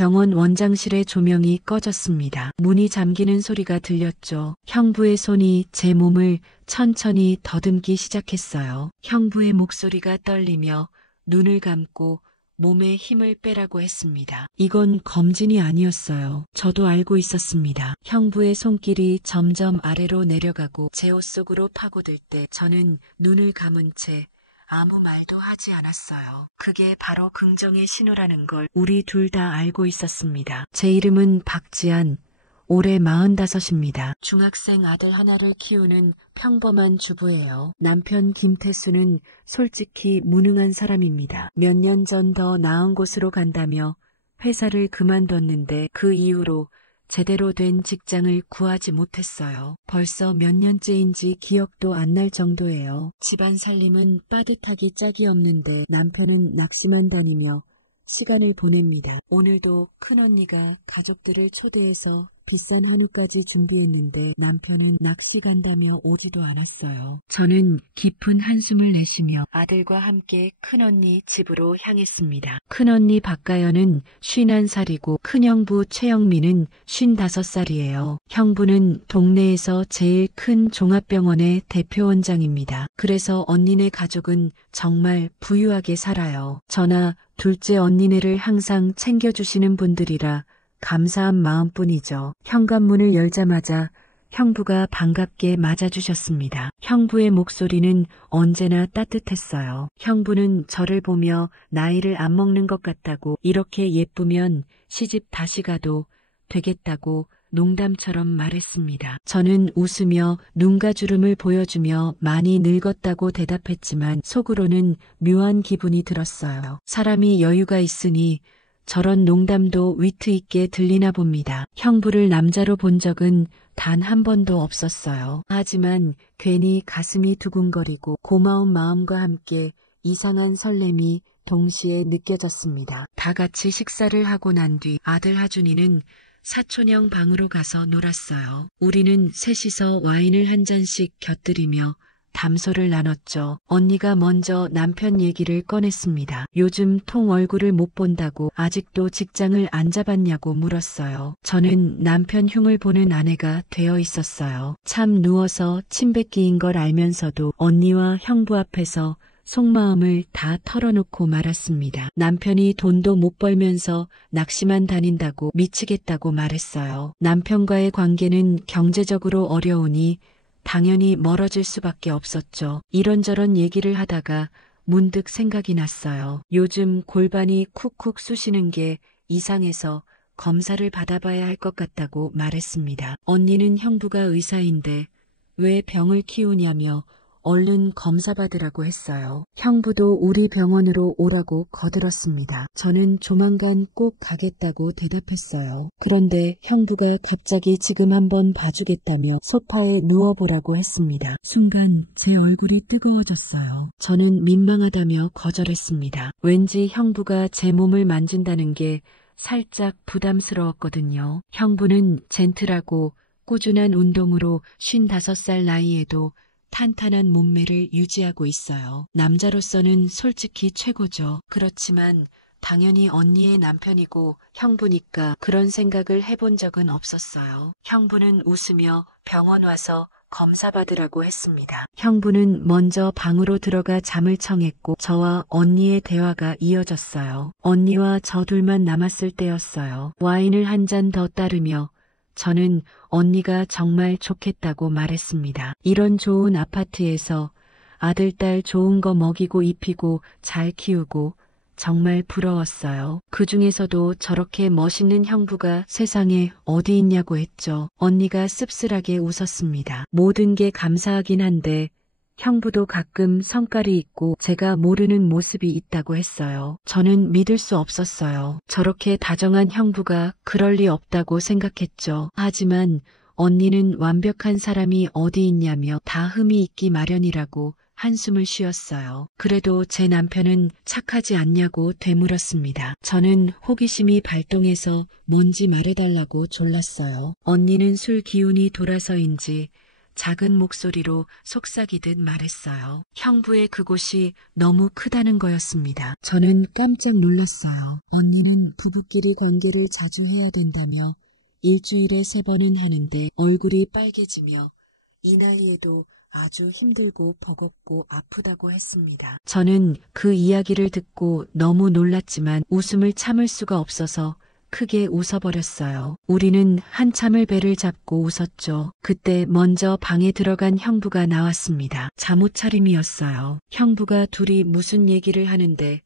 병원 원장실의 조명이 꺼졌습니다. 문이 잠기는 소리가 들렸죠. 형부의 손이 제 몸을 천천히 더듬기 시작했어요. 형부의 목소리가 떨리며 눈을 감고 몸에 힘을 빼라고 했습니다. 이건 검진이 아니었어요. 저도 알고 있었습니다. 형부의 손길이 점점 아래로 내려가고 제 옷 속으로 파고들 때 저는 눈을 감은 채 아무 말도 하지 않았어요. 그게 바로 긍정의 신호라는 걸 우리 둘 다 알고 있었습니다. 제 이름은 박지한, 올해 45입니다. 중학생 아들 하나를 키우는 평범한 주부예요. 남편 김태수는 솔직히 무능한 사람입니다. 몇 년 전 더 나은 곳으로 간다며 회사를 그만뒀는데 그 이후로 제대로 된 직장을 구하지 못했어요. 벌써 몇 년째인지 기억도 안 날 정도예요. 집안 살림은 빠듯하기 짝이 없는데 남편은 낚시만 다니며 시간을 보냅니다. 오늘도 큰언니가 가족들을 초대해서 비싼 한우까지 준비했는데 남편은 낚시 간다며 오지도 않았어요. 저는 깊은 한숨을 내쉬며 아들과 함께 큰언니 집으로 향했습니다. 큰언니 박가연은 51살이고 큰형부 최영민은 55살이에요. 형부는 동네에서 제일 큰 종합병원의 대표원장입니다. 그래서 언니네 가족은 정말 부유하게 살아요. 저나 둘째 언니네를 항상 챙겨주시는 분들이라 감사한 마음뿐이죠. 현관문을 열자마자 형부가 반갑게 맞아주셨습니다. 형부의 목소리는 언제나 따뜻했어요. 형부는 저를 보며 나이를 안 먹는 것 같다고, 이렇게 예쁘면 시집 다시 가도 되겠다고 농담처럼 말했습니다. 저는 웃으며 눈가주름을 보여주며 많이 늙었다고 대답했지만 속으로는 묘한 기분이 들었어요. 사람이 여유가 있으니 저런 농담도 위트 있게 들리나 봅니다. 형부를 남자로 본 적은 단 한 번도 없었어요. 하지만 괜히 가슴이 두근거리고 고마운 마음과 함께 이상한 설렘이 동시에 느껴졌습니다. 다 같이 식사를 하고 난 뒤 아들 하준이는 사촌형 방으로 가서 놀았어요. 우리는 셋이서 와인을 한 잔씩 곁들이며 담소를 나눴죠. 언니가 먼저 남편 얘기를 꺼냈습니다. 요즘 통 얼굴을 못 본다고 아직도 직장을 안 잡았냐고 물었어요. 저는 남편 흉을 보는 아내가 되어 있었어요. 참 누워서 침 뱉기인 걸 알면서도 언니와 형부 앞에서 속마음을 다 털어놓고 말았습니다. 남편이 돈도 못 벌면서 낚시만 다닌다고 미치겠다고 말했어요. 남편과의 관계는 경제적으로 어려우니 당연히 멀어질 수밖에 없었죠. 이런저런 얘기를 하다가 문득 생각이 났어요. 요즘 골반이 쿡쿡 쑤시는 게 이상해서 검사를 받아봐야 할 것 같다고 말했습니다. 언니는 형부가 의사인데 왜 병을 키우냐며 얼른 검사 받으라고 했어요. 형부도 우리 병원으로 오라고 거들었습니다. 저는 조만간 꼭 가겠다고 대답했어요. 그런데 형부가 갑자기 지금 한번 봐주겠다며 소파에 누워보라고 했습니다. 순간 제 얼굴이 뜨거워졌어요. 저는 민망하다며 거절했습니다. 왠지 형부가 제 몸을 만진다는 게 살짝 부담스러웠거든요. 형부는 젠틀하고 꾸준한 운동으로 55살 나이에도 탄탄한 몸매를 유지하고 있어요. 남자로서는 솔직히 최고죠. 그렇지만 당연히 언니의 남편이고 형부니까 그런 생각을 해본 적은 없었어요. 형부는 웃으며 병원 와서 검사 받으라고 했습니다. 형부는 먼저 방으로 들어가 잠을 청했고 저와 언니의 대화가 이어졌어요. 언니와 저 둘만 남았을 때였어요. 와인을 한 잔 더 따르며 저는 언니가 정말 좋겠다고 말했습니다. 이런 좋은 아파트에서 아들, 딸 좋은 거 먹이고 입히고 잘 키우고 정말 부러웠어요. 그 중에서도 저렇게 멋있는 형부가 세상에 어디 있냐고 했죠. 언니가 씁쓸하게 웃었습니다. 모든 게 감사하긴 한데 형부도 가끔 성깔이 있고 제가 모르는 모습이 있다고 했어요. 저는 믿을 수 없었어요. 저렇게 다정한 형부가 그럴 리 없다고 생각했죠. 하지만 언니는 완벽한 사람이 어디 있냐며 다 흠이 있기 마련이라고 한숨을 쉬었어요. 그래도 제 남편은 착하지 않냐고 되물었습니다. 저는 호기심이 발동해서 뭔지 말해달라고 졸랐어요. 언니는 술 기운이 돌아서인지 작은 목소리로 속삭이듯 말했어요. 형부의 그곳이 너무 크다는 거였습니다. 저는 깜짝 놀랐어요. 언니는 부부끼리 관계를 자주 해야 된다며 일주일에 3번은 하는데 얼굴이 빨개지며 이 나이에도 아주 힘들고 버겁고 아프다고 했습니다. 저는 그 이야기를 듣고 너무 놀랐지만 웃음을 참을 수가 없어서 크게 웃어버렸어요. 우리는 한참을 배를 잡고 웃었죠. 그때 먼저 방에 들어간 형부가 나왔습니다. 잠옷 차림이었어요. 형부가 둘이 무슨 얘기를 하는데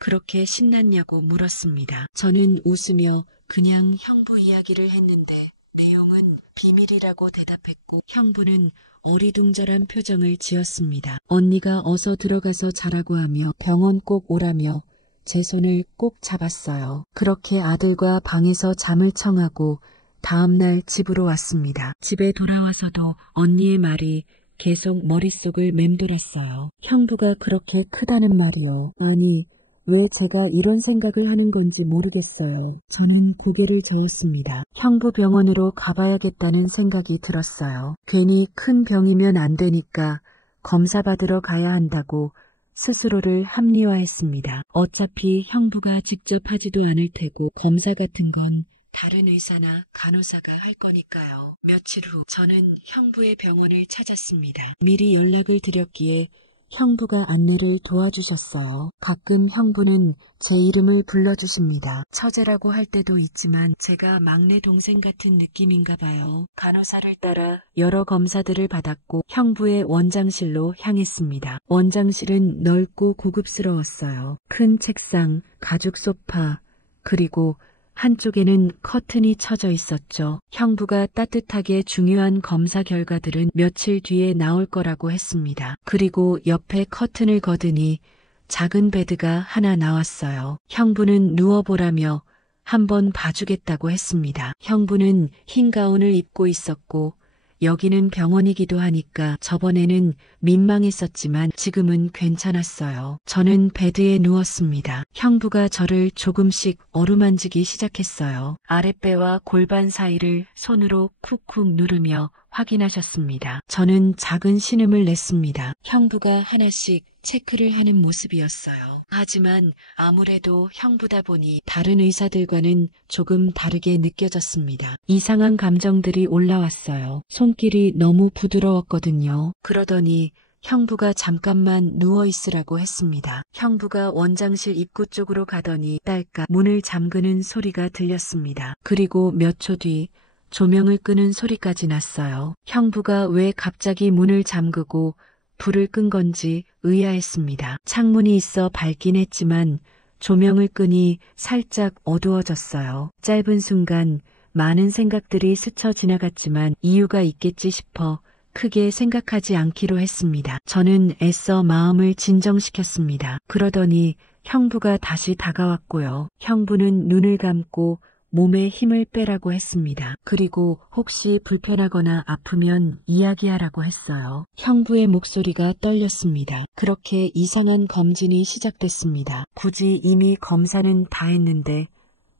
그렇게 신났냐고 물었습니다. 저는 웃으며 그냥 형부 이야기를 했는데 내용은 비밀이라고 대답했고 형부는 어리둥절한 표정을 지었습니다. 언니가 어서 들어가서 자라고 하며 병원 꼭 오라며 제 손을 꼭 잡았어요. 그렇게 아들과 방에서 잠을 청하고 다음날 집으로 왔습니다. 집에 돌아와서도 언니의 말이 계속 머릿속을 맴돌았어요. 형부가 그렇게 크다는 말이요. 아니, 왜 제가 이런 생각을 하는 건지 모르겠어요. 저는 고개를 저었습니다. 형부 병원으로 가봐야겠다는 생각이 들었어요. 괜히 큰 병이면 안 되니까 검사 받으러 가야 한다고 스스로를 합리화했습니다. 어차피 형부가 직접 하지도 않을 테고 검사 같은 건 다른 의사나 간호사가 할 거니까요. 며칠 후 저는 형부의 병원을 찾았습니다. 미리 연락을 드렸기에 형부가 안내를 도와주셨어요. 가끔 형부는 제 이름을 불러주십니다. 처제라고 할 때도 있지만 제가 막내 동생 같은 느낌인가 봐요. 간호사를 따라 여러 검사들을 받았고 형부의 원장실로 향했습니다. 원장실은 넓고 고급스러웠어요. 큰 책상, 가죽 소파, 그리고 한쪽에는 커튼이 쳐져 있었죠. 형부가 따뜻하게 중요한 검사 결과들은 며칠 뒤에 나올 거라고 했습니다. 그리고 옆에 커튼을 걷으니 작은 베드가 하나 나왔어요. 형부는 누워보라며 한번 봐주겠다고 했습니다. 형부는 흰 가운을 입고 있었고 여기는 병원이기도 하니까 저번에는 민망했었지만 지금은 괜찮았어요. 저는 베드에 누웠습니다. 형부가 저를 조금씩 어루만지기 시작했어요. 아랫배와 골반 사이를 손으로 쿡쿡 누르며 확인하셨습니다. 저는 작은 신음을 냈습니다. 형부가 하나씩 체크를 하는 모습이었어요. 하지만 아무래도 형부다 보니 다른 의사들과는 조금 다르게 느껴졌습니다. 이상한 감정들이 올라왔어요. 손길이 너무 부드러웠거든요. 그러더니 형부가 잠깐만 누워있으라고 했습니다. 형부가 원장실 입구 쪽으로 가더니 딸깍 문을 잠그는 소리가 들렸습니다. 그리고 몇 초 뒤 조명을 끄는 소리까지 났어요. 형부가 왜 갑자기 문을 잠그고 불을 끈 건지 의아했습니다. 창문이 있어 밝긴 했지만 조명을 끄니 살짝 어두워졌어요. 짧은 순간 많은 생각들이 스쳐 지나갔지만 이유가 있겠지 싶어 크게 생각하지 않기로 했습니다. 저는 애써 마음을 진정시켰습니다. 그러더니 형부가 다시 다가왔고요. 형부는 눈을 감고 몸에 힘을 빼라고 했습니다. 그리고 혹시 불편하거나 아프면 이야기하라고 했어요. 형부의 목소리가 떨렸습니다. 그렇게 이상한 검진이 시작됐습니다. 굳이 이미 검사는 다 했는데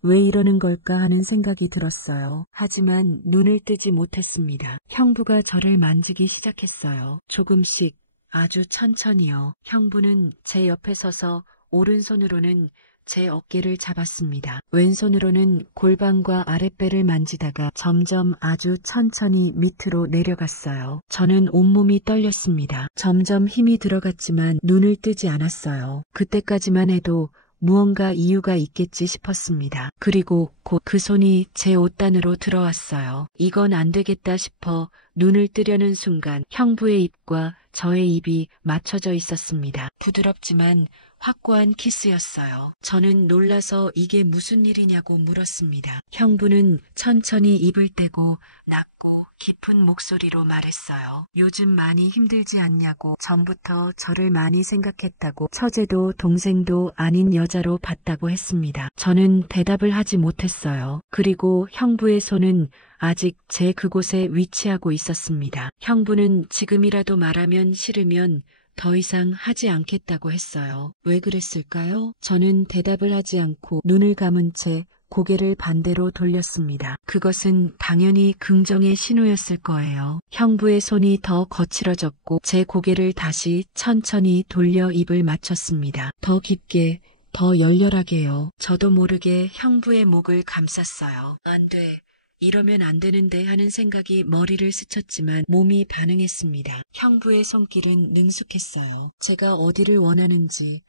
왜 이러는 걸까 하는 생각이 들었어요. 하지만 눈을 뜨지 못했습니다. 형부가 저를 만지기 시작했어요. 조금씩 아주 천천히요. 형부는 제 옆에 서서 오른손으로는 제 어깨를 잡았습니다. 왼손으로는 골반과 아랫배를 만지다가 점점 아주 천천히 밑으로 내려갔어요. 저는 온몸이 떨렸습니다. 점점 힘이 들어갔지만 눈을 뜨지 않았어요. 그때까지만 해도 무언가 이유가 있겠지 싶었습니다. 그리고 곧 그 손이 제 옷단으로 들어왔어요. 이건 안 되겠다 싶어 눈을 뜨려는 순간 형부의 입과 저의 입이 맞춰져 있었습니다. 부드럽지만 확고한 키스였어요. 저는 놀라서 이게 무슨 일이냐고 물었습니다. 형부는 천천히 입을 떼고 낮고 깊은 목소리로 말했어요. 요즘 많이 힘들지 않냐고. 전부터 저를 많이 생각했다고. 처제도 동생도 아닌 여자로 봤다고 했습니다. 저는 대답을 하지 못했어요. 그리고 형부의 손은 아직 제 그곳에 위치하고 있었습니다. 형부는 지금이라도 말하면 싫으면 더 이상 하지 않겠다고 했어요. 왜 그랬을까요? 저는 대답을 하지 않고 눈을 감은 채 고개를 반대로 돌렸습니다. 그것은 당연히 긍정의 신호였을 거예요. 형부의 손이 더 거칠어졌고 제 고개를 다시 천천히 돌려 입을 맞췄습니다. 더 깊게, 더 열렬하게요. 저도 모르게 형부의 목을 감쌌어요. 안 돼. 이러면 안 되는데 하는 생각이 머리를 스쳤지만 몸이 반응했습니다. 형부의 손길은 능숙했어요. 제가 어디를 원하는지,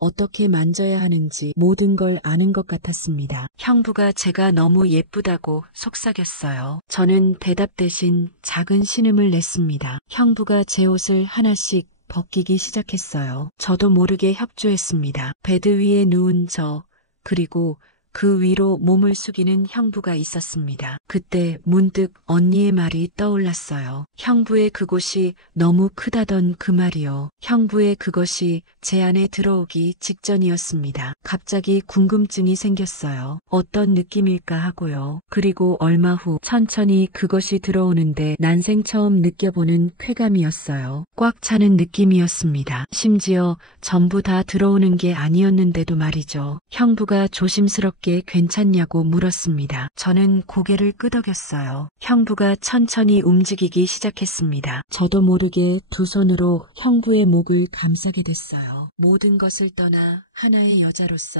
어떻게 만져야 하는지 모든 걸 아는 것 같았습니다. 형부가 제가 너무 예쁘다고 속삭였어요. 저는 대답 대신 작은 신음을 냈습니다. 형부가 제 옷을 하나씩 벗기기 시작했어요. 저도 모르게 협조했습니다. 베드 위에 누운 저, 그리고 그 위로 몸을 숙이는 형부가 있었습니다. 그때 문득 언니의 말이 떠올랐어요. 형부의 그곳이 너무 크다던 그 말이요. 형부의 그것이 제 안에 들어오기 직전이었습니다. 갑자기 궁금증이 생겼어요. 어떤 느낌일까 하고요. 그리고 얼마 후 천천히 그것이 들어오는데 난생 처음 느껴보는 쾌감이었어요. 꽉 차는 느낌이었습니다. 심지어 전부 다 들어오는 게 아니었는데도 말이죠. 형부가 조심스럽게 괜찮냐고 물었습니다. 저는 고개를 끄덕였어요. 형부가 천천히 움직이기 시작했습니다. 저도 모르게 두 손으로 형부의 목을 감싸게 됐어요. 모든 것을 떠나 하나의 여자로서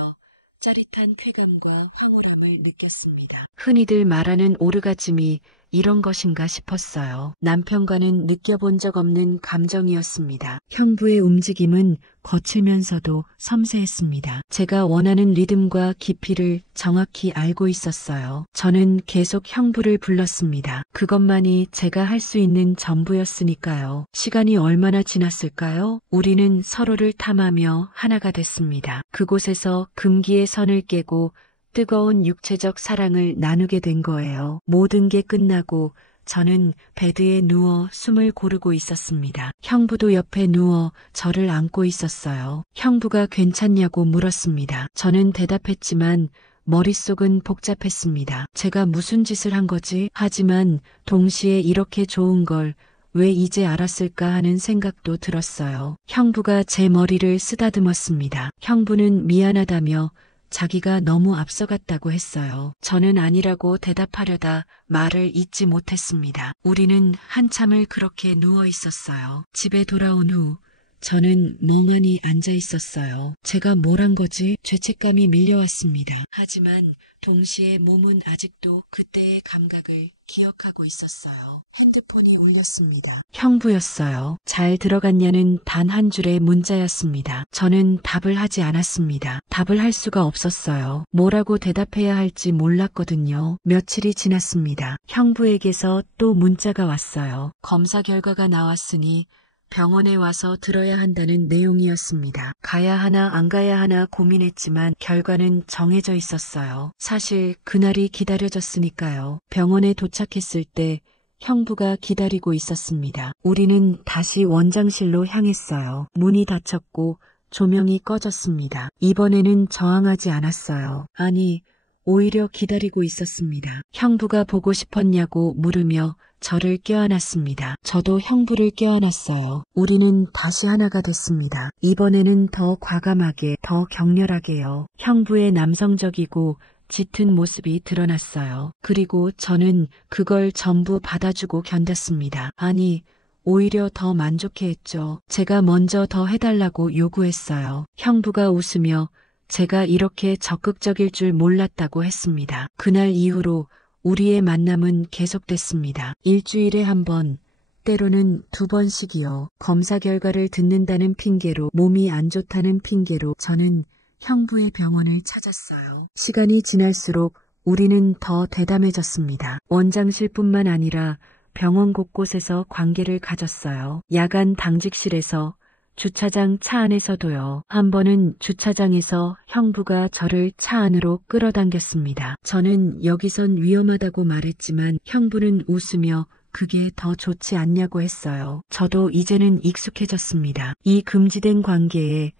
짜릿한 쾌감과 황홀함을 느꼈습니다. 흔히들 말하는 오르가즘이 이런 것인가 싶었어요. 남편과는 느껴본 적 없는 감정이었습니다. 형부의 움직임은 거칠면서도 섬세했습니다. 제가 원하는 리듬과 깊이를 정확히 알고 있었어요. 저는 계속 형부를 불렀습니다. 그것만이 제가 할 수 있는 전부였으니까요. 시간이 얼마나 지났을까요? 우리는 서로를 탐하며 하나가 됐습니다. 그곳에서 금기의 선을 깨고 뜨거운 육체적 사랑을 나누게 된 거예요. 모든 게 끝나고 저는 베드에 누워 숨을 고르고 있었습니다. 형부도 옆에 누워 저를 안고 있었어요. 형부가 괜찮냐고 물었습니다. 저는 대답했지만 머릿속은 복잡했습니다. 제가 무슨 짓을 한 거지? 하지만 동시에 이렇게 좋은 걸 왜 이제 알았을까 하는 생각도 들었어요. 형부가 제 머리를 쓰다듬었습니다. 형부는 미안하다며 자기가 너무 앞서갔다고 했어요. 저는 아니라고 대답하려다 말을 잇지 못했습니다. 우리는 한참을 그렇게 누워 있었어요. 집에 돌아온 후 저는 멍하니 앉아 있었어요. 제가 뭘 한 거지? 죄책감이 밀려왔습니다. 하지만 동시에 몸은 아직도 그때의 감각을 기억하고 있었어요. 핸드폰이 울렸습니다. 형부였어요. 잘 들어갔냐는 단 한 줄의 문자였습니다. 저는 답을 하지 않았습니다. 답을 할 수가 없었어요. 뭐라고 대답해야 할지 몰랐거든요. 며칠이 지났습니다. 형부에게서 또 문자가 왔어요. 검사 결과가 나왔으니 병원에 와서 들어야 한다는 내용이었습니다. 가야 하나 안 가야 하나 고민했지만 결과는 정해져 있었어요. 사실 그날이 기다려졌으니까요. 병원에 도착했을 때 형부가 기다리고 있었습니다. 우리는 다시 원장실로 향했어요. 문이 닫혔고 조명이 꺼졌습니다. 이번에는 저항하지 않았어요. 아니, 오히려 기다리고 있었습니다. 형부가 보고 싶었냐고 물으며 저를 껴안았습니다. 저도 형부를 껴안았어요. 우리는 다시 하나가 됐습니다. 이번에는 더 과감하게, 더 격렬하게요. 형부의 남성적이고 짙은 모습이 드러났어요. 그리고 저는 그걸 전부 받아주고 견뎠습니다. 아니, 오히려 더 만족해했죠. 제가 먼저 더 해달라고 요구했어요. 형부가 웃으며 제가 이렇게 적극적일 줄 몰랐다고 했습니다. 그날 이후로 우리의 만남은 계속됐습니다. 일주일에 한 번, 때로는 두 번씩이요. 검사 결과를 듣는다는 핑계로, 몸이 안 좋다는 핑계로 저는 형부의 병원을 찾았어요. 시간이 지날수록 우리는 더 대담해졌습니다. 원장실뿐만 아니라 병원 곳곳에서 관계를 가졌어요. 야간 당직실에서, 주차장 차 안에서도요. 한 번은 주차장에서 형부가 저를 차 안으로 끌어당겼습니다. 저는 여기선 위험하다고 말했지만 형부는 웃으며 그게 더 좋지 않냐고 했어요. 저도 이제는 익숙해졌습니다. 이 금지된 관계에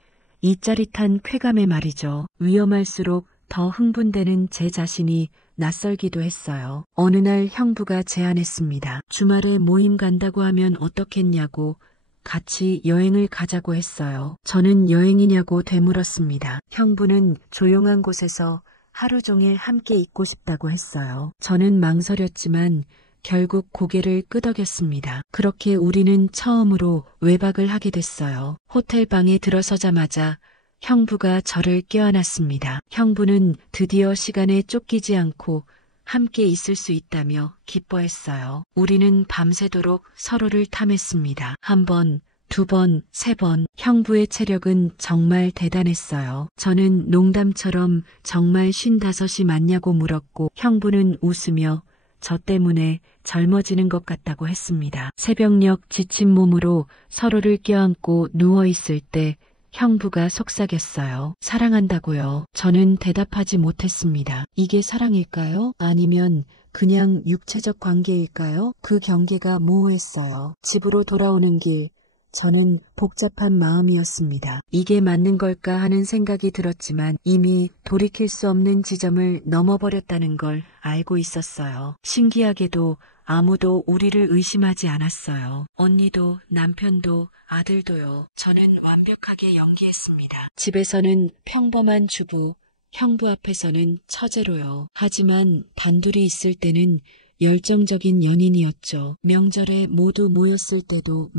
이 짜릿한 쾌감에 말이죠. 위험할수록 더 흥분되는 제 자신이 낯설기도 했어요. 어느 날 형부가 제안했습니다. 주말에 모임 간다고 하면 어떻겠냐고, 같이 여행을 가자고 했어요. 저는 여행이냐고 되물었습니다. 형부는 조용한 곳에서 하루 종일 함께 있고 싶다고 했어요. 저는 망설였지만 결국 고개를 끄덕였습니다. 그렇게 우리는 처음으로 외박을 하게 됐어요. 호텔 방에 들어서자마자 형부가 저를 껴안았습니다. 형부는 드디어 시간에 쫓기지 않고 함께 있을 수 있다며 기뻐했어요. 우리는 밤새도록 서로를 탐했습니다. 한 번, 두 번, 세 번. 형부의 체력은 정말 대단했어요. 저는 농담처럼 정말 55이 맞냐고 물었고 형부는 웃으며 저 때문에 젊어지는 것 같다고 했습니다. 새벽녘 지친 몸으로 서로를 껴안고 누워있을 때 형부가 속삭였어요. 사랑한다고요. 저는 대답하지 못했습니다. 이게 사랑일까요? 아니면 그냥 육체적 관계일까요? 그 경계가 모호했어요. 집으로 돌아오는 길, 저는 복잡한 마음이었습니다. 이게 맞는 걸까 하는 생각이 들었지만 이미 돌이킬 수 없는 지점을 넘어버렸다는 걸 알고 있었어요. 신기하게도 아무도 우리를 의심하지 않았어요. 언니도 남편도 아들도요. 저는 완벽하게 연기했습니다. 집에서는 평범한 주부, 형부 앞에서는 처제로요. 하지만 단둘이 있을 때는 열정적인 연인이었죠. 명절에 모두 모였을 때도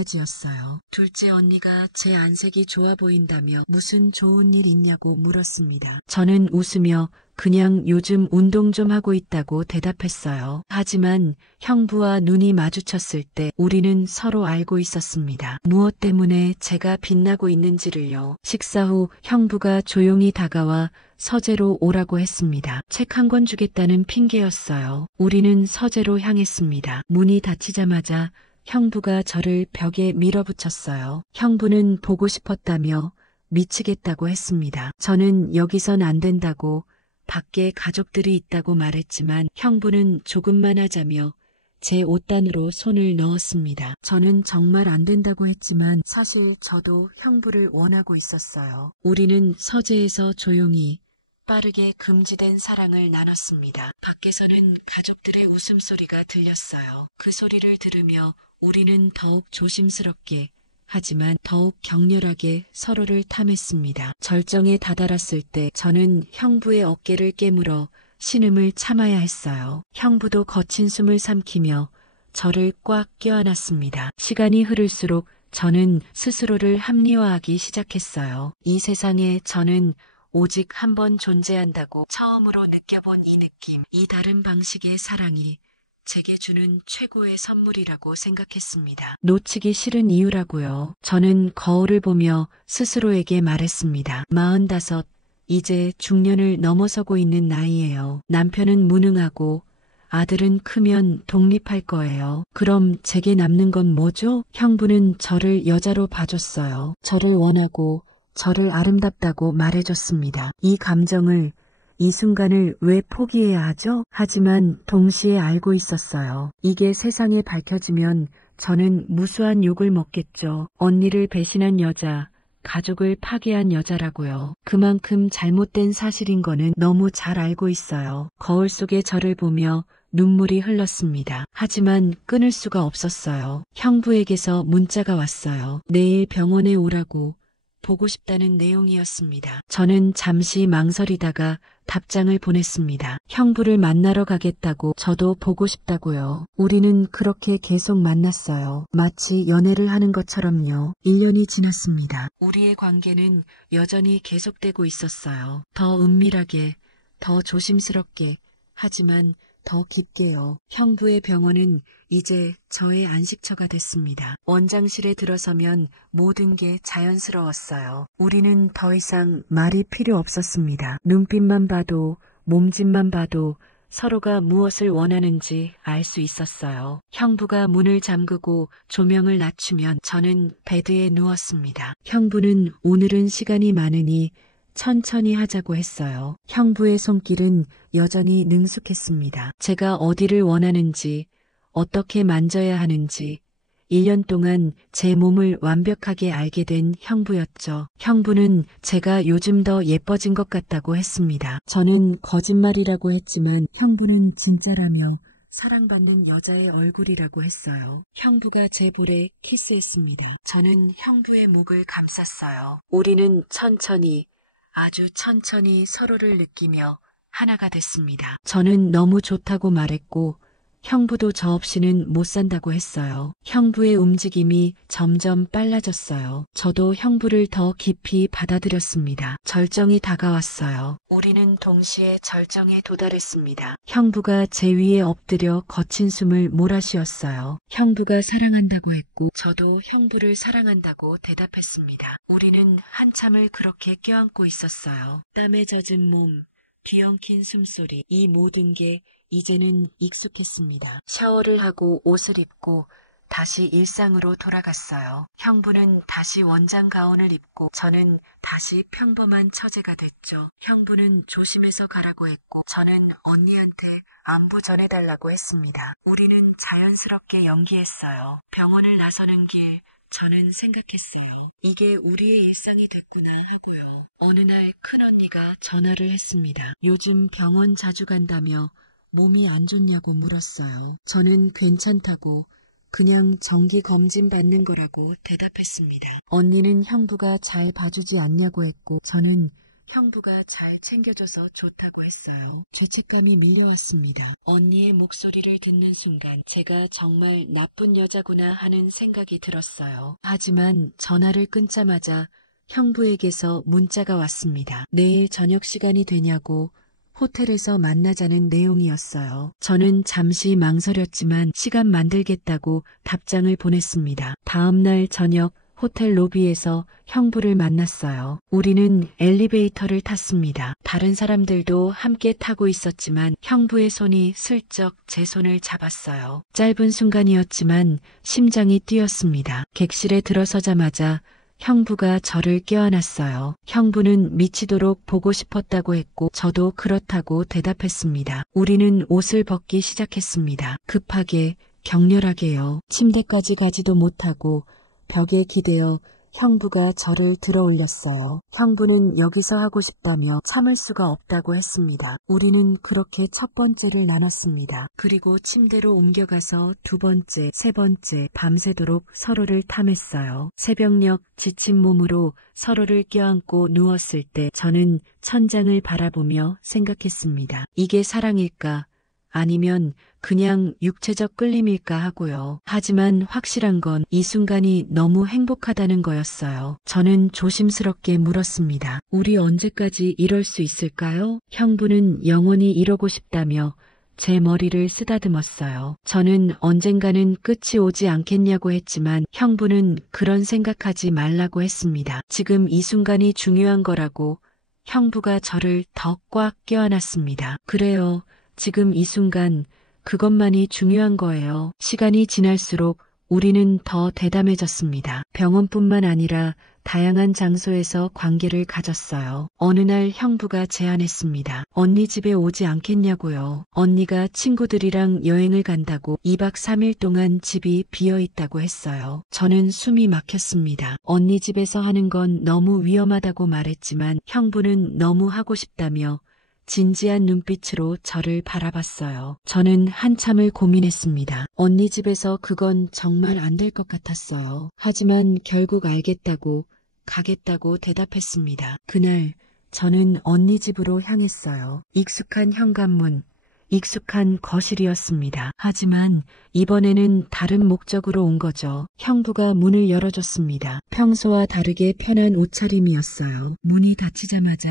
마찬가지였어요. 둘째 언니가 제 안색이 좋아 보인다며 무슨 좋은 일 있냐고 물었습니다. 저는 웃으며 그냥 요즘 운동 좀 하고 있다고 대답했어요. 하지만 형부와 눈이 마주쳤을 때 우리는 서로 알고 있었습니다. 무엇 때문에 제가 빛나고 있는지를요. 식사 후 형부가 조용히 다가와 서재로 오라고 했습니다. 책 한 권 주겠다는 핑계였어요. 우리는 서재로 향했습니다. 문이 닫히자마자 형부가 저를 벽에 밀어붙였어요. 형부는 보고 싶었다며 미치겠다고 했습니다. 저는 여기선 안 된다고 밖에 가족들이 있다고 말했지만 형부는 조금만 하자며 제 옷단으로 손을 넣었습니다. 저는 정말 안 된다고 했지만 사실 저도 형부를 원하고 있었어요. 우리는 서재에서 조용히 빠르게 금지된 사랑을 나눴습니다. 밖에서는 가족들의 웃음소리가 들렸어요. 그 소리를 들으며 우리는 더욱 조심스럽게 하지만 더욱 격렬하게 서로를 탐했습니다. 절정에 다다랐을 때 저는 형부의 어깨를 깨물어 신음을 참아야 했어요. 형부도 거친 숨을 삼키며 저를 꽉 껴안았습니다. 시간이 흐를수록 저는 스스로를 합리화하기 시작했어요. 이 세상에 저는 오직 한 번 존재한다고 처음으로 느껴본 이 느낌, 이 다른 방식의 사랑이 제게 주는 최고의 선물이라고 생각했습니다. 놓치기 싫은 이유라고요. 저는 거울을 보며 스스로에게 말했습니다. 45, 이제 중년을 넘어서고 있는 나이예요. 남편은 무능하고 아들은 크면 독립할 거예요. 그럼 제게 남는 건 뭐죠? 형부는 저를 여자로 봐줬어요. 저를 원하고 저를 아름답다고 말해줬습니다. 이 감정을, 이 순간을 왜 포기해야 하죠? 하지만 동시에 알고 있었어요. 이게 세상에 밝혀지면 저는 무수한 욕을 먹겠죠. 언니를 배신한 여자, 가족을 파괴한 여자라고요. 그만큼 잘못된 사실인 거는 너무 잘 알고 있어요. 거울 속에 저를 보며 눈물이 흘렀습니다. 하지만 끊을 수가 없었어요. 형부에게서 문자가 왔어요. 내일 병원에 오라고. 보고 싶다는 내용이었습니다. 저는 잠시 망설이다가 답장을 보냈습니다. 형부를 만나러 가겠다고, 저도 보고 싶다고요. 우리는 그렇게 계속 만났어요. 마치 연애를 하는 것처럼요. 1년이 지났습니다. 우리의 관계는 여전히 계속되고 있었어요. 더 은밀하게, 더 조심스럽게, 하지만 더 깊게요. 형부의 병원은 이제 저의 안식처가 됐습니다. 원장실에 들어서면 모든 게 자연스러웠어요. 우리는 더 이상 말이 필요 없었습니다. 눈빛만 봐도, 몸짓만 봐도 서로가 무엇을 원하는지 알 수 있었어요. 형부가 문을 잠그고 조명을 낮추면 저는 베드에 누웠습니다. 형부는 오늘은 시간이 많으니 천천히 하자고 했어요. 형부의 손길은 여전히 능숙했습니다. 제가 어디를 원하는지, 어떻게 만져야 하는지 1년 동안 제 몸을 완벽하게 알게 된 형부였죠. 형부는 제가 요즘 더 예뻐진 것 같다고 했습니다. 저는 거짓말이라고 했지만 형부는 진짜라며 사랑받는 여자의 얼굴이라고 했어요. 형부가 제 볼에 키스했습니다. 저는 형부의 목을 감쌌어요. 우리는 천천히, 아주 천천히 서로를 느끼며 하나가 됐습니다. 저는 너무 좋다고 말했고 형부도 저 없이는 못 산다고 했어요. 형부의 움직임이 점점 빨라졌어요. 저도 형부를 더 깊이 받아들였습니다. 절정이 다가왔어요. 우리는 동시에 절정에 도달했습니다. 형부가 제 위에 엎드려 거친 숨을 몰아쉬었어요. 형부가 사랑한다고 했고 저도 형부를 사랑한다고 대답했습니다. 우리는 한참을 그렇게 껴안고 있었어요. 땀에 젖은 몸, 뒤엉킨 숨소리, 이 모든 게 이제는 익숙했습니다. 샤워를 하고 옷을 입고 다시 일상으로 돌아갔어요. 형부는 다시 원장 가운을 입고 저는 다시 평범한 처제가 됐죠. 형부는 조심해서 가라고 했고 저는 언니한테 안부 전해달라고 했습니다. 우리는 자연스럽게 연기했어요. 병원을 나서는 길 저는 생각했어요. 이게 우리의 일상이 됐구나 하고요. 어느 날 큰언니가 전화를 했습니다. 요즘 병원 자주 간다며 몸이 안 좋냐고 물었어요. 저는 괜찮다고 그냥 정기 검진 받는 거라고 대답했습니다. 언니는 형부가 잘 봐주지 않냐고 했고 저는 형부가 잘 챙겨줘서 좋다고 했어요. 죄책감이 밀려왔습니다. 언니의 목소리를 듣는 순간 제가 정말 나쁜 여자구나 하는 생각이 들었어요. 하지만 전화를 끊자마자 형부에게서 문자가 왔습니다. 내일 저녁 시간이 되냐고 호텔에서 만나자는 내용이었어요. 저는 잠시 망설였지만 시간 만들겠다고 답장을 보냈습니다. 다음 날 저녁 호텔 로비에서 형부를 만났어요. 우리는 엘리베이터를 탔습니다. 다른 사람들도 함께 타고 있었지만 형부의 손이 슬쩍 제 손을 잡았어요. 짧은 순간이었지만 심장이 뛰었습니다. 객실에 들어서자마자 형부가 저를 껴안았어요. 형부는 미치도록 보고 싶었다고 했고 저도 그렇다고 대답했습니다. 우리는 옷을 벗기 시작했습니다. 급하게, 격렬하게요. 침대까지 가지도 못하고 벽에 기대어 형부가 저를 들어 올렸어요. 형부는 여기서 하고 싶다며 참을 수가 없다고 했습니다. 우리는 그렇게 첫 번째를 나눴습니다. 그리고 침대로 옮겨가서 두 번째, 세 번째 밤새도록 서로를 탐했어요. 새벽녘 지친 몸으로 서로를 껴안고 누웠을 때 저는 천장을 바라보며 생각했습니다. 이게 사랑일까? 아니면 그냥 육체적 끌림일까 하고요. 하지만 확실한 건 이 순간이 너무 행복하다는 거였어요. 저는 조심스럽게 물었습니다. 우리 언제까지 이럴 수 있을까요? 형부는 영원히 이러고 싶다며 제 머리를 쓰다듬었어요. 저는 언젠가는 끝이 오지 않겠냐고 했지만 형부는 그런 생각하지 말라고 했습니다. 지금 이 순간이 중요한 거라고 형부가 저를 더 꽉 껴안았습니다. 그래요. 지금 이 순간 그것만이 중요한 거예요. 시간이 지날수록 우리는 더 대담해졌습니다. 병원뿐만 아니라 다양한 장소에서 관계를 가졌어요. 어느 날 형부가 제안했습니다. 언니 집에 오지 않겠냐고요. 언니가 친구들이랑 여행을 간다고 2박 3일 동안 집이 비어 있다고 했어요. 저는 숨이 막혔습니다. 언니 집에서 하는 건 너무 위험하다고 말했지만 형부는 너무 하고 싶다며 진지한 눈빛으로 저를 바라봤어요. 저는 한참을 고민했습니다. 언니 집에서 그건 정말 안 될 것 같았어요. 하지만 결국 알겠다고, 가겠다고 대답했습니다. 그날 저는 언니 집으로 향했어요. 익숙한 현관문, 익숙한 거실이었습니다. 하지만 이번에는 다른 목적으로 온 거죠. 형부가 문을 열어줬습니다. 평소와 다르게 편한 옷차림이었어요. 문이 닫히자마자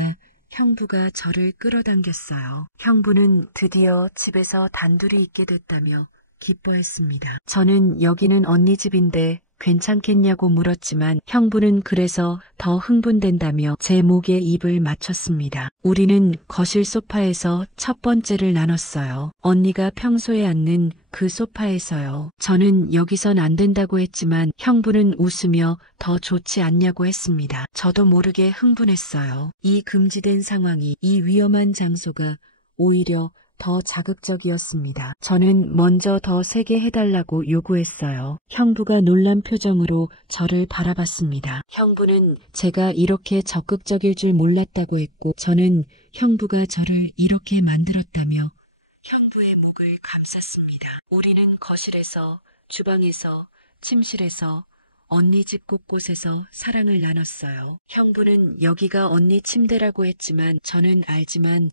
형부가 저를 끌어당겼어요. 형부는 드디어 집에서 단둘이 있게 됐다며 기뻐했습니다. 저는 여기는 언니 집인데 괜찮겠냐고 물었지만 형부는 그래서 더 흥분된다며 제 목에 입을 맞췄습니다. 우리는 거실 소파에서 첫 번째를 나눴어요. 언니가 평소에 앉는 그 소파에서요. 저는 여기선 안 된다고 했지만 형부는 웃으며 더 좋지 않냐고 했습니다. 저도 모르게 흥분했어요. 이 금지된 상황이, 이 위험한 장소가 오히려 더 자극적이었습니다. 저는 먼저 더 세게 해달라고 요구했어요. 형부가 놀란 표정으로 저를 바라봤습니다. 형부는 제가 이렇게 적극적일 줄 몰랐다고 했고 저는 형부가 저를 이렇게 만들었다며 형부의 목을 감쌌습니다. 우리는 거실에서, 주방에서, 침실에서, 언니 집 곳곳에서 사랑을 나눴어요. 형부는 여기가 언니 침대라고 했지만 저는 알지만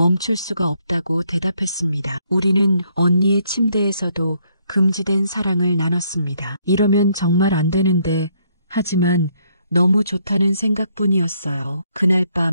멈출 수가 없다고 대답했습니다. 우리는 언니의 침대에서도 금지된 사랑을 나눴습니다. 이러면 정말 안 되는데, 하지만 너무 좋다는 생각뿐이었어요. 그날 밤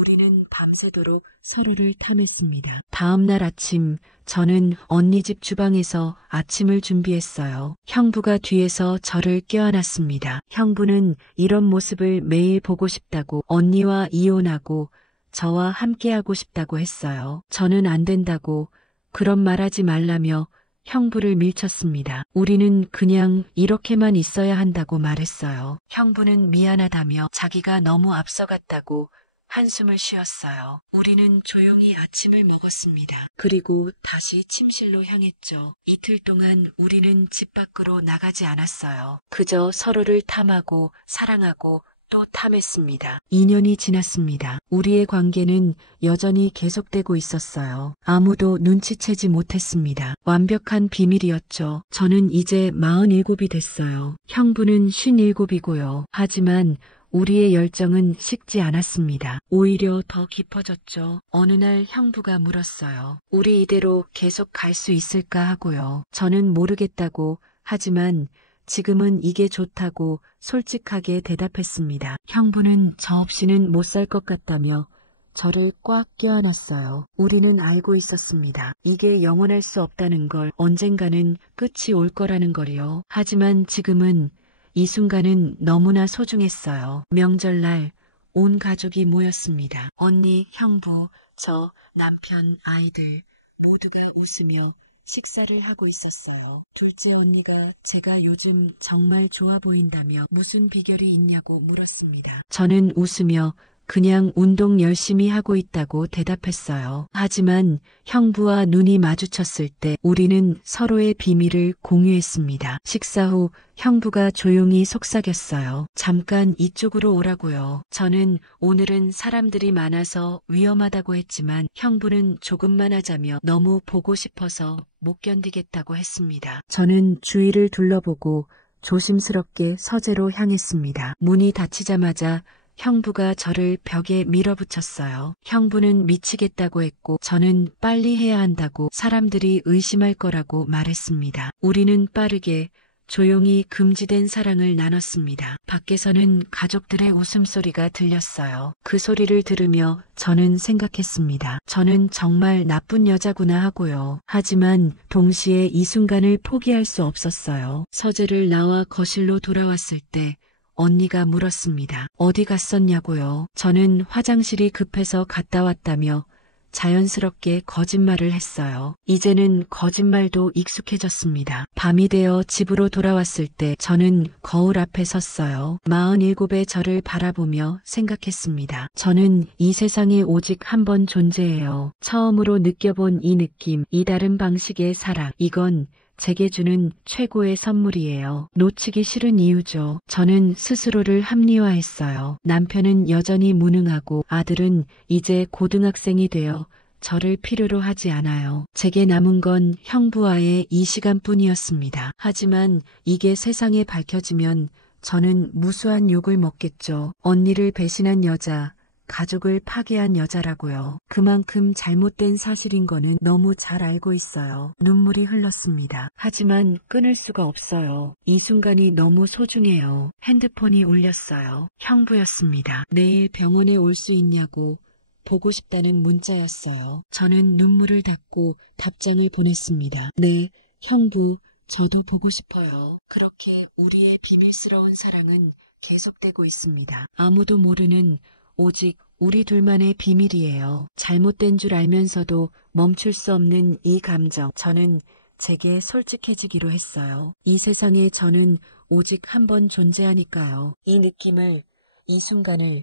우리는 밤새도록 서로를 탐했습니다. 다음 날 아침 저는 언니 집 주방에서 아침을 준비했어요. 형부가 뒤에서 저를 껴안았습니다. 형부는 이런 모습을 매일 보고 싶다고, 언니와 이혼하고 저와 함께하고 싶다고 했어요. 저는 안 된다고, 그런 말하지 말라며 형부를 밀쳤습니다. 우리는 그냥 이렇게만 있어야 한다고 말했어요. 형부는 미안하다며 자기가 너무 앞서갔다고 한숨을 쉬었어요. 우리는 조용히 아침을 먹었습니다. 그리고 다시 침실로 향했죠. 이틀 동안 우리는 집 밖으로 나가지 않았어요. 그저 서로를 탐하고 사랑하고 또 탐했습니다. 2년이 지났습니다. 우리의 관계는 여전히 계속되고 있었어요. 아무도 눈치채지 못했습니다. 완벽한 비밀이었죠. 저는 이제 47이 됐어요. 형부는 57이고요. 하지만 우리의 열정은 식지 않았습니다. 오히려 더 깊어졌죠. 어느 날 형부가 물었어요. 우리 이대로 계속 갈 수 있을까 하고요. 저는 모르겠다고, 하지만 지금은 이게 좋다고 솔직하게 대답했습니다. 형부는 저 없이는 못 살 것 같다며 저를 꽉 껴안았어요. 우리는 알고 있었습니다. 이게 영원할 수 없다는 걸, 언젠가는 끝이 올 거라는 걸요. 하지만 지금은 이 순간은 너무나 소중했어요. 명절날 온 가족이 모였습니다. 언니, 형부, 저, 남편, 아이들 모두가 웃으며 식사를 하고 있었어요. 둘째 언니가 제가 요즘 정말 좋아 보인다며 무슨 비결이 있냐고 물었습니다. 저는 웃으며 그냥 운동 열심히 하고 있다고 대답했어요. 하지만 형부와 눈이 마주쳤을 때 우리는 서로의 비밀을 공유했습니다. 식사 후 형부가 조용히 속삭였어요. 잠깐 이쪽으로 오라고요. 저는 오늘은 사람들이 많아서 위험하다고 했지만 형부는 조금만 하자며 너무 보고 싶어서 못 견디겠다고 했습니다. 저는 주위를 둘러보고 조심스럽게 서재로 향했습니다. 문이 닫히자마자 형부가 저를 벽에 밀어붙였어요. 형부는 미치겠다고 했고 저는 빨리 해야 한다고, 사람들이 의심할 거라고 말했습니다. 우리는 빠르게 조용히 금지된 사랑을 나눴습니다. 밖에서는 가족들의 웃음소리가 들렸어요. 그 소리를 들으며 저는 생각했습니다. 저는 정말 나쁜 여자구나 하고요. 하지만 동시에 이 순간을 포기할 수 없었어요. 서재를 나와 거실로 돌아왔을 때 언니가 물었습니다. 어디 갔었냐고요. 저는 화장실이 급해서 갔다 왔다며 자연스럽게 거짓말을 했어요. 이제는 거짓말도 익숙해졌습니다. 밤이 되어 집으로 돌아왔을 때 저는 거울 앞에 섰어요. 47의 저를 바라보며 생각했습니다. 저는 이 세상에 오직 한 번 존재해요. 처음으로 느껴본 이 느낌, 이 다른 방식의 사랑, 이건 제게 주는 최고의 선물이에요. 놓치기 싫은 이유죠. 저는 스스로를 합리화했어요. 남편은 여전히 무능하고 아들은 이제 고등학생이 되어 저를 필요로 하지 않아요. 제게 남은 건 형부와의 이 시간뿐이었습니다. 하지만 이게 세상에 밝혀지면 저는 무수한 욕을 먹겠죠. 언니를 배신한 여자, 가족을 파괴한 여자라고요. 그만큼 잘못된 사실인 거는 너무 잘 알고 있어요. 눈물이 흘렀습니다. 하지만 끊을 수가 없어요. 이 순간이 너무 소중해요. 핸드폰이 울렸어요. 형부였습니다. 내일 병원에 올 수 있냐고, 보고 싶다는 문자였어요. 저는 눈물을 닦고 답장을 보냈습니다. 네, 형부, 저도 보고 싶어요. 그렇게 우리의 비밀스러운 사랑은 계속되고 있습니다. 아무도 모르는, 오직 우리 둘만의 비밀이에요. 잘못된 줄 알면서도 멈출 수 없는 이 감정. 저는 제게 솔직해지기로 했어요. 이 세상에 저는 오직 한 번 존재하니까요. 이 느낌을, 이 순간을,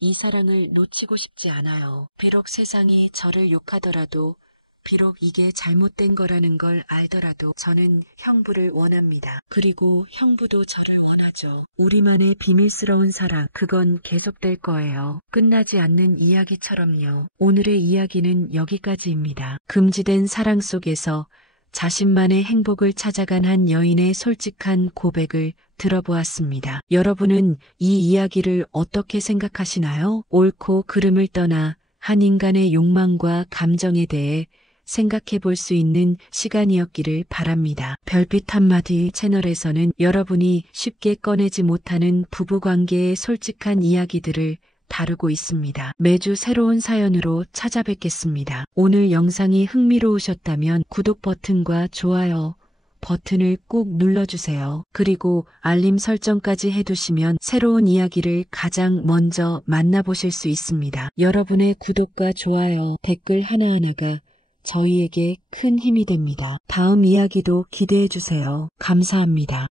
이 사랑을 놓치고 싶지 않아요. 비록 세상이 저를 욕하더라도, 비록 이게 잘못된 거라는 걸 알더라도 저는 형부를 원합니다. 그리고 형부도 저를 원하죠. 우리만의 비밀스러운 사랑, 그건 계속될 거예요. 끝나지 않는 이야기처럼요. 오늘의 이야기는 여기까지입니다. 금지된 사랑 속에서 자신만의 행복을 찾아간 한 여인의 솔직한 고백을 들어보았습니다. 여러분은 이 이야기를 어떻게 생각하시나요? 옳고 그름을 떠나 한 인간의 욕망과 감정에 대해 생각해 볼 수 있는 시간이었기를 바랍니다. 별빛 한마디 채널에서는 여러분이 쉽게 꺼내지 못하는 부부관계의 솔직한 이야기들을 다루고 있습니다. 매주 새로운 사연으로 찾아뵙겠습니다. 오늘 영상이 흥미로우셨다면 구독 버튼과 좋아요 버튼을 꾹 눌러주세요. 그리고 알림 설정까지 해두시면 새로운 이야기를 가장 먼저 만나보실 수 있습니다. 여러분의 구독과 좋아요, 댓글 하나하나가 저희에게 큰 힘이 됩니다. 다음 이야기도 기대해 주세요. 감사합니다.